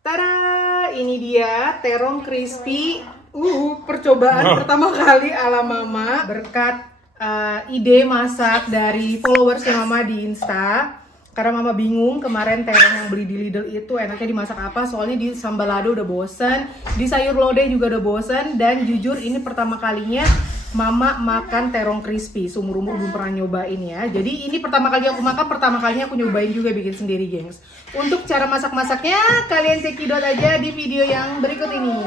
Tada, ini dia terong crispy. Percobaan pertama kali ala Mama berkat ide masak dari followersnya Mama di Insta. Karena Mama bingung kemarin terong yang beli di Lidl itu enaknya dimasak apa. Soalnya di sambal lado udah bosen, di sayur lodeh juga udah bosen. Dan jujur ini pertama kalinya Mama makan terong crispy, seumur-umur belum pernah nyobain ya. Jadi ini pertama kali aku makan, pertama kalinya aku nyobain juga bikin sendiri, gengs. Untuk cara masak-masaknya, kalian cekidot aja di video yang berikut ini.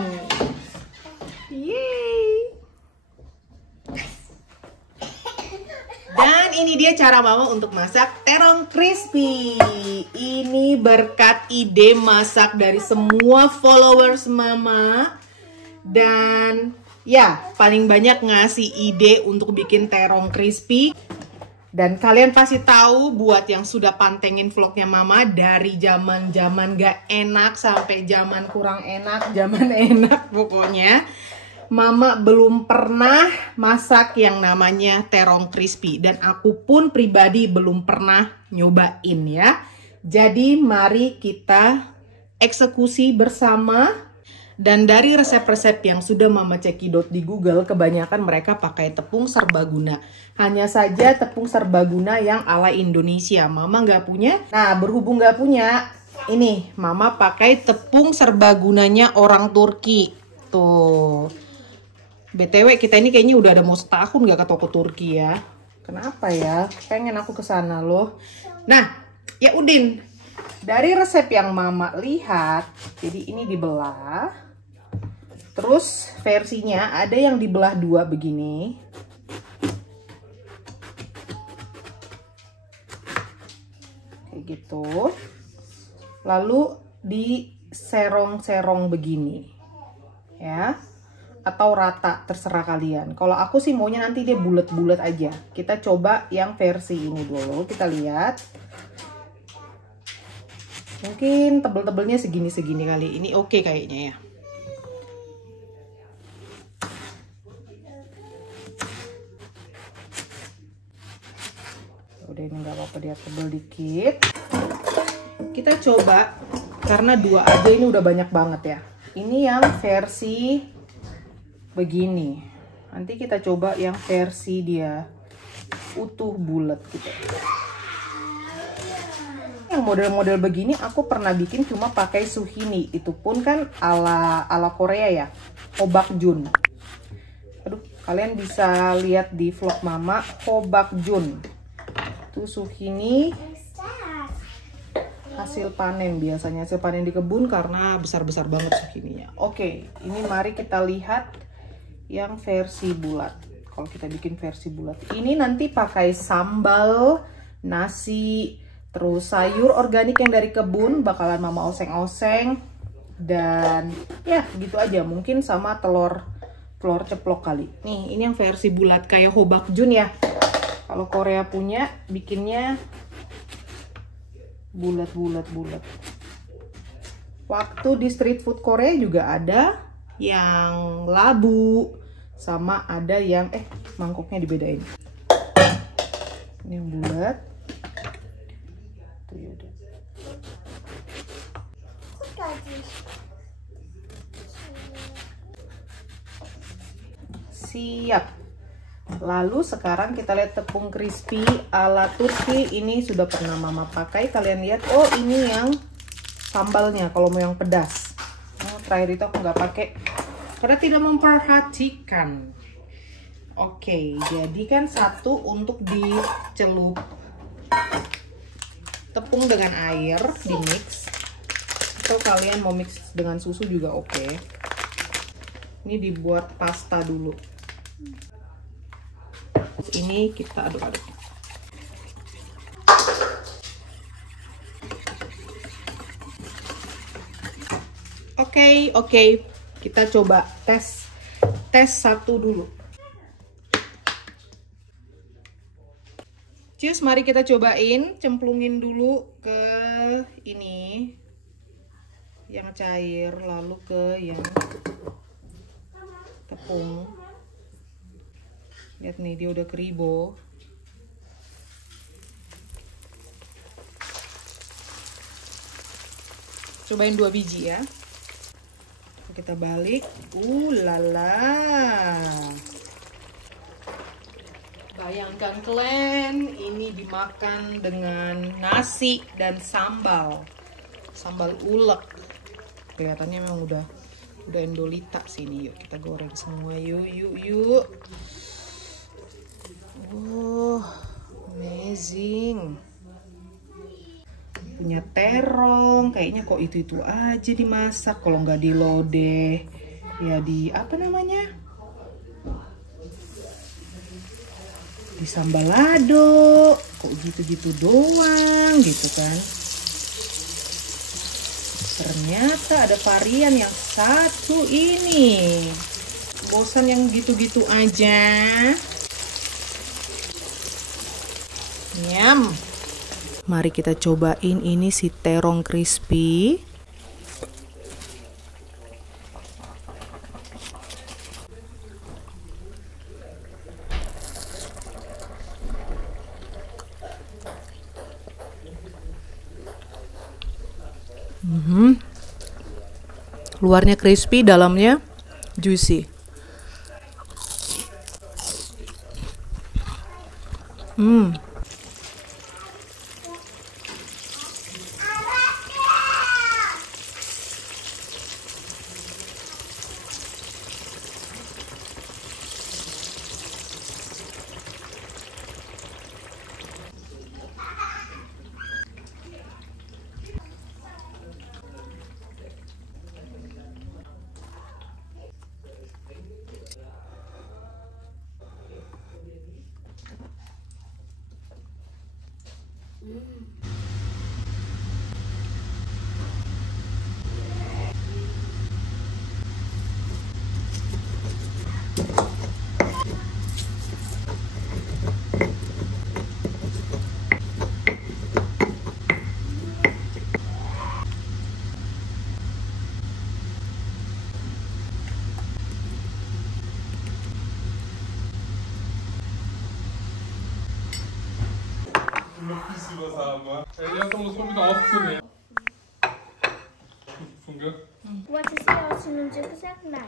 Yeay! Dan ini dia cara Mama untuk masak terong crispy. Ini berkat ide masak dari semua followers Mama. Dan ya, paling banyak ngasih ide untuk bikin terong crispy. Dan kalian pasti tahu buat yang sudah pantengin vlognya Mama dari zaman gak enak sampai zaman kurang enak, zaman enak pokoknya. Mama belum pernah masak yang namanya terong crispy. Dan aku pun pribadi belum pernah nyobain ya. Jadi mari kita eksekusi bersama. Dan dari resep-resep yang sudah Mama cekidot di Google, kebanyakan mereka pakai tepung serbaguna. Hanya saja tepung serbaguna yang ala Indonesia. Mama nggak punya. Nah, berhubung nggak punya, ini Mama pakai tepung serbagunanya orang Turki. Tuh. BTW kita ini kayaknya udah ada mau setahun nggak ke toko Turki ya. Kenapa ya? Pengen aku ke sana loh. Nah, ya Udin. Dari resep yang Mama lihat, jadi ini dibelah. Terus versinya ada yang dibelah dua begini. Kayak gitu. Lalu diserong-serong begini. Ya. Atau rata, terserah kalian. Kalau aku sih maunya nanti dia bulat-bulat aja. Kita coba yang versi ini dulu. Kita lihat. Mungkin tebel-tebelnya segini-segini kali. Ini oke kayaknya ya. Udah ini nggak apa-apa, dia tebel dikit. Kita coba, karena dua aja ini udah banyak banget ya. Ini yang versi begini. Nanti kita coba yang versi dia utuh bulat gitu. Yang model-model begini aku pernah bikin cuma pakai zucchini. Itu pun kan ala Korea ya. Hobakjun. Aduh, kalian bisa lihat di vlog Mama Hobakjun. Itu zucchini hasil panen, biasanya hasil panen di kebun karena besar-besar banget zucchininya. Oke, ini mari kita lihat yang versi bulat. Kalau kita bikin versi bulat ini nanti pakai sambal, nasi, terus sayur organik yang dari kebun bakalan Mama oseng-oseng. Dan ya gitu aja, mungkin sama telur ceplok kali. Nih ini yang versi bulat kayak Hobakjun ya. Kalau Korea punya bikinnya bulat. Waktu di street food Korea juga ada yang labu, sama ada yang mangkoknya dibedain. Ini yang bulat. Tuh yaudah. Siap. Lalu sekarang kita lihat tepung crispy ala Turki. Ini sudah pernah Mama pakai. Kalian lihat, oh ini yang sambalnya kalau mau yang pedas. Terakhir itu aku nggak pakai karena tidak memperhatikan. Oke, jadi kan satu untuk dicelup tepung dengan air, di mix. Atau kalian mau mix dengan susu juga oke. Ini dibuat pasta dulu. Ini kita aduk-aduk. Oke. Kita coba tes satu dulu. Cheers, mari kita cobain. Cemplungin dulu ke ini yang cair, lalu ke yang tepung. Lihat nih, dia udah keribo. cobain 2 biji ya. Kita balik. Lala. Bayangkan kalian, ini dimakan dengan nasi dan sambal. Sambal ulek. Kelihatannya memang udah endolita sini. Yuk kita goreng semua. Yuk. Oh, amazing. Punya terong, kayaknya kok itu aja dimasak. Kalau nggak di lodeh, ya di apa namanya? Di sambalado. Kok gitu-gitu doang gitu kan? Ternyata ada varian yang satu ini. Bosan yang gitu-gitu aja. Nyam. Mari kita cobain ini si terong crispy. Luarnya crispy, dalamnya juicy. was haben. Erst muss man wieder aufziehen. Funke. Wolltest du aus dem Gym gesagt? Nein.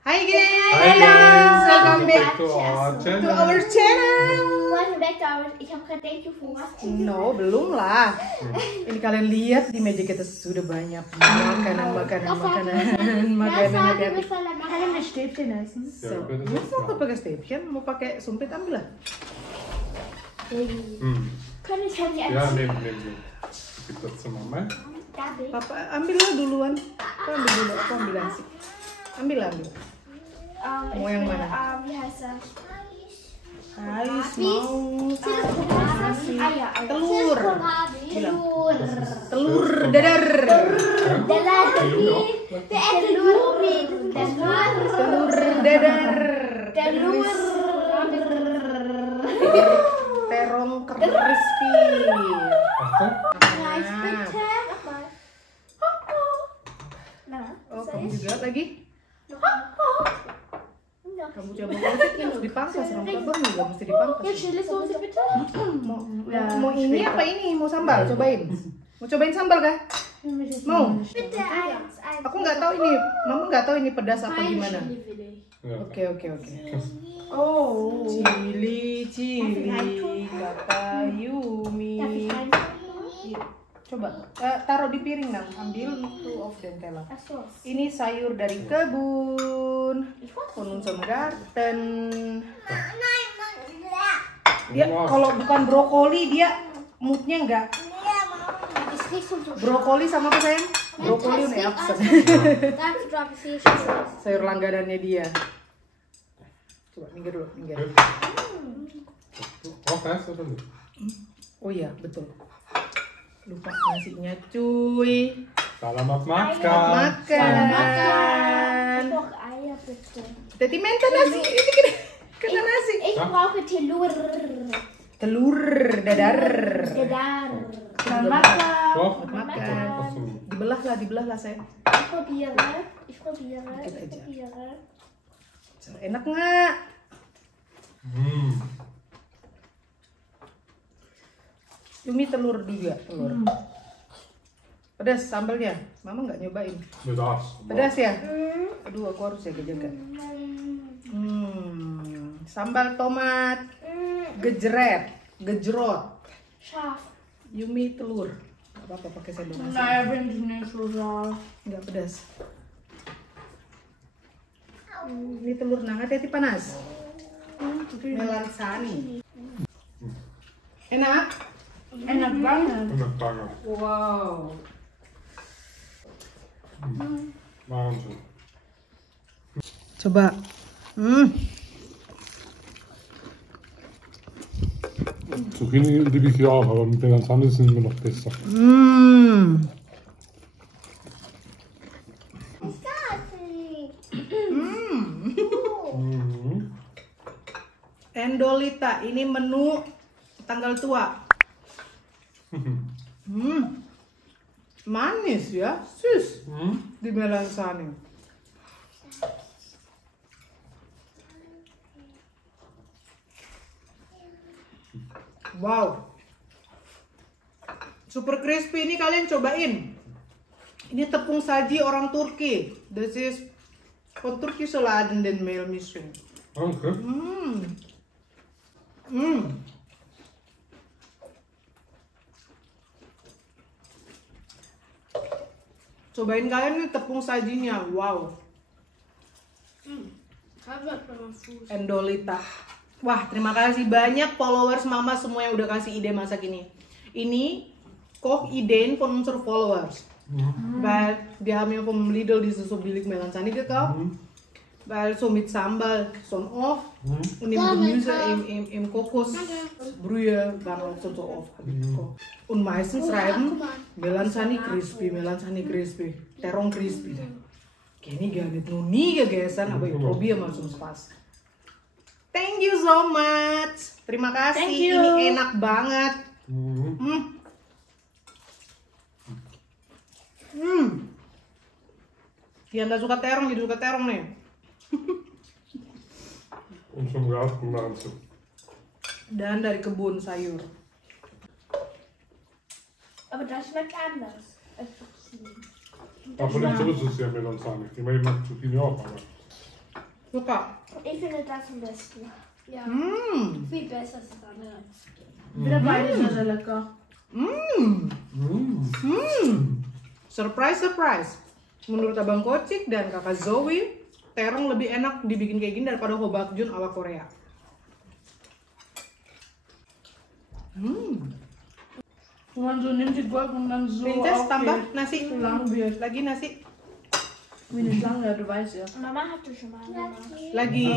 Hai guys, Hi guys, welcome back to our to channel. our channel. Welcome back to our... Ich habe gerade Thank you for watching. No, belum lah. Ini kalian lihat di meja kita sudah banyak makanan. Hati-hati. Kalian ein Stäbchen essen? Ja, So, bitte. mau pakai stäbchen, mau pakai sumpit, ambil lah. Können ich halt Ja, nehmen. Gib das zur Mama. Papa, ambil lah duluan. Aku ambil dulu, aku ambil nasi. Ambil. Mau yang mana? Wie heißt das? Ais, mau nasi. Telur. Telur dadar. Terong crispy. Oh, kamu juga lagi? Kamu coba harus dipangkas, orang tabung juga mesti dipangkas. Chili-Soße bitte. Mau ini apa ini? Mau sambal? Cobain. Mau cobain sambal kah? Mau? Bitte eins. Aku nggak tahu ini, Mama nggak tahu ini pedas apa gimana. Ja. Oke. Oh, cili, kata Yumi. Coba taruh di piring nang, ambil two of dentela. Ini sayur dari kebun, Konungsum Garten. Dia kalau bukan brokoli dia moodnya enggak. Brokoli sama apa sayang? Brokoli nih absen. Sayur langganannya dia. Coba minggir dulu, minggir. Oh, das oder nicht? Oh iya, betul. Lupa nasinya cuy. Selamat makan. Makan. Noch Eier bitte. Teti minta nasi, ini kena nasi. Ich brauche Telur. Telur dadar. Selamat makan. Doch, Makan. Dibelah lah saya. Ich probiere. Enak nggak? Yumi telur juga, telur. Pedas sambalnya. Mama nggak nyobain. Pedas. Pedas ya? Aduh, aku harus jaga-jaga. Sambal tomat, gejrot, Scharf. Yumi telur. Gak apa-apa pakai sendok nasi. Naja, bin ich nicht so scharf. Nggak pedas. Ini telur nang, hati-hati panas. Melansani. Enak? Enak banget. Enak banget. Wow. Wahnsinn. Coba. Zucchini liebe ich ja auch, aber mit der Lasagne sind wir noch besser. Endolita, ini menu tanggal tua. Manis ya, sus di melansani. Wow, super crispy ini kalian cobain. Ini tepung saji orang Turki. This is van Turkische laden den meelmischung. Danke. Cobain kalian ini tepung sajinya, wow. Endolita. Wah, terima kasih banyak followers mama semua yang udah kasih ide masak ini. Ini Kochideen von unseren Followers. Weil wir haben ja vom Lidl diese so billig Melanzani gekauft. Weil so mit Sambal, so oft und im Gemüse, im Kokosbrühe waren auch so oft. Und meistens schreiben Melanzani crispy, terong crispy. Kayaknya gak noch nie gegessen, aber ich probiere mal zum Spaß. Thank you so much. Terima kasih. Thank you. Ini enak banget. Yang nggak suka terong jadi suka terong nih. Und vom Garten meinst du? Dan dari kebun sayur. Aber das schmeckt anders als Zucchini. Aber nicht so ist es ja mit Lasagne. Ich meine, ich mag Zucchini auch, aber. Suka. Ich finde das am besten. Ja, viel besser als das andere. Wieder beide sehr, sehr lecker. Surprise, surprise. Menurut Abang Kocik dan Kakak Zoe, terong lebih enak dibikin kayak gini daripada hobakjun ala Korea. Wo man so nimmt die Gurken und dann so Princess, tambah aufgeht. nasi. Lang wird. Lagi nasi. Wie nicht lange, du weißt ja. Mama hatte schon mal gemacht. Lagi.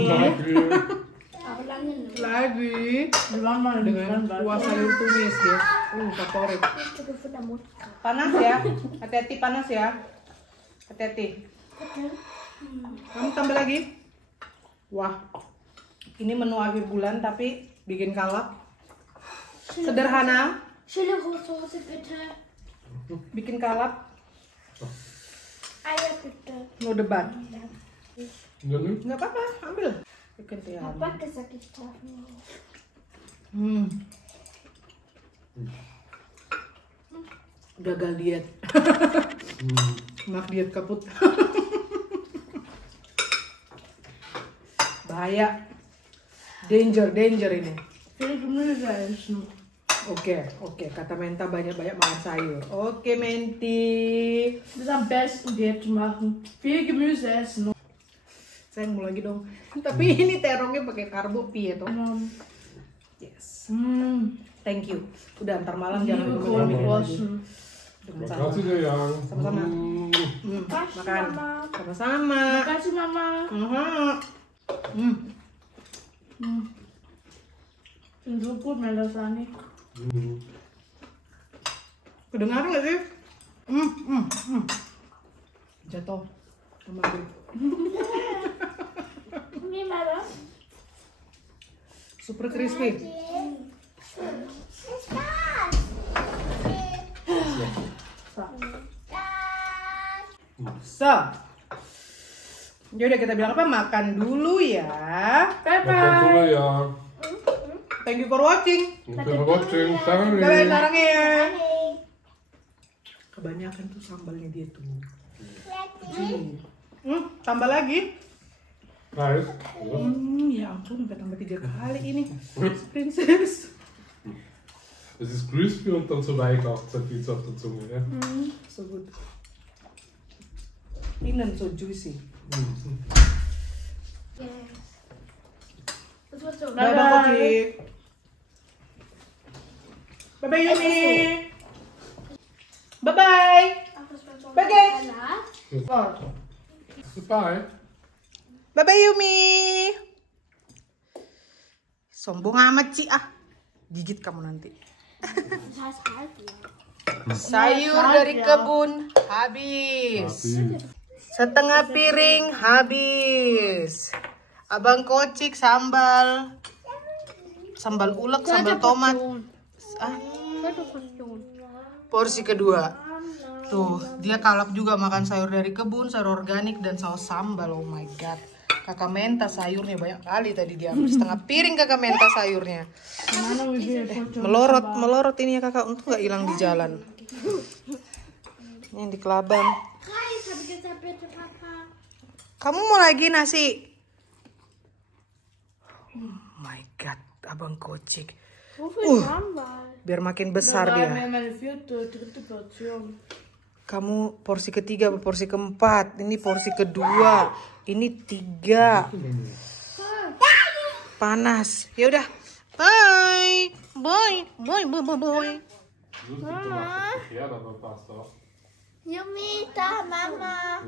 Aber lange nicht. Lagi. Wir waren mal in Dengan Strandwald. kuah sayur tumis dia. Favorit. Ich habe von der Mutter. Panas ya. Hati-hati panas ya. Hati-hati. Kamu tambah lagi. Wah. Ini menu akhir bulan tapi bikin kalap. Sederhana. Chili Soße bitte. Bikin kalap. Eier bitte. No debat. Ja, ne? Nggak apa-apa, ambil. Bikin teh. Papa hat gesagt, ich darf nur. Gagal diet. Maaf diet kaput. Bahaya. Danger ini. Viel Gemüse essen. Oke, kata Menta banyak-banyak makan sayur. Oke, Menti. Das ist am besten Diät zu machen. Viel Gemüse essen. Saya mau lagi dong. Tapi ini terongnya pakai karbo pie toh. Yes. Thank you. Udah ntar malam jangan Liebe lupa minum lagi. Kohlkrossen. Dengan sama. Makasih deh yang. Sama-sama. Makan. Sama-sama. Makasih Mama. Sind so gut, Melasani. Kedengaran nggak sih? Jatuh. Sama gue. Nimm mal das. Super crispy. So, yaudah kita bilang apa? Makan dulu ya. Makan dulu ya. Thank you for watching. Thank you for watching. Sarang Bye-bye sarangnya. Hey. kebanyakan tuh sambalnya dia tuh. Tambah lagi. Nice. Ya ampun, sampai tambah 3 kali ini. Princess. Es ist crispy und dann so weich auch zerfällt auf der Zunge. Ja? So gut. Innen so juicy. Yes. Das wird so. Dadah, Kocik. Bye-bye, Yumi. Bye-bye. Das wird so. Bye, guys. Salat. Bye. Bye-bye, Yumi. Sombong amat sih, ah. Gigit kamu nanti. Das heißt halb, ja. Sayur dari kebun habis. Setengah piring habis. Abang Kocik sambal. Sambal ulek, sambal tomat. Ah, porsi kedua. Tuh, dia kalap juga makan sayur dari kebun, sayur organik dan saus sambal. Oh my god. Kakak Menta sayurnya banyak kali tadi dia ambil. Setengah piring Kakak Menta sayurnya. Melorot ini ya kakak, untuk nggak hilang di jalan. Ini yang di Kelabang. Reis, habe ich gesagt, bitte, Papa. Kamu mau lagi nasi? Oh my god, Abang Kocik. Wofür Sambal? Biar makin besar Das war dia. meine dritte Portion. Kamu porsi ketiga, porsi keempat. Ini porsi kedua. Ini 3. Panas. Ya udah. Bye. Bye. Bye. Bye. Bye. Bye. Mama. Ja, dann passt auch. Yummy, da, Mama.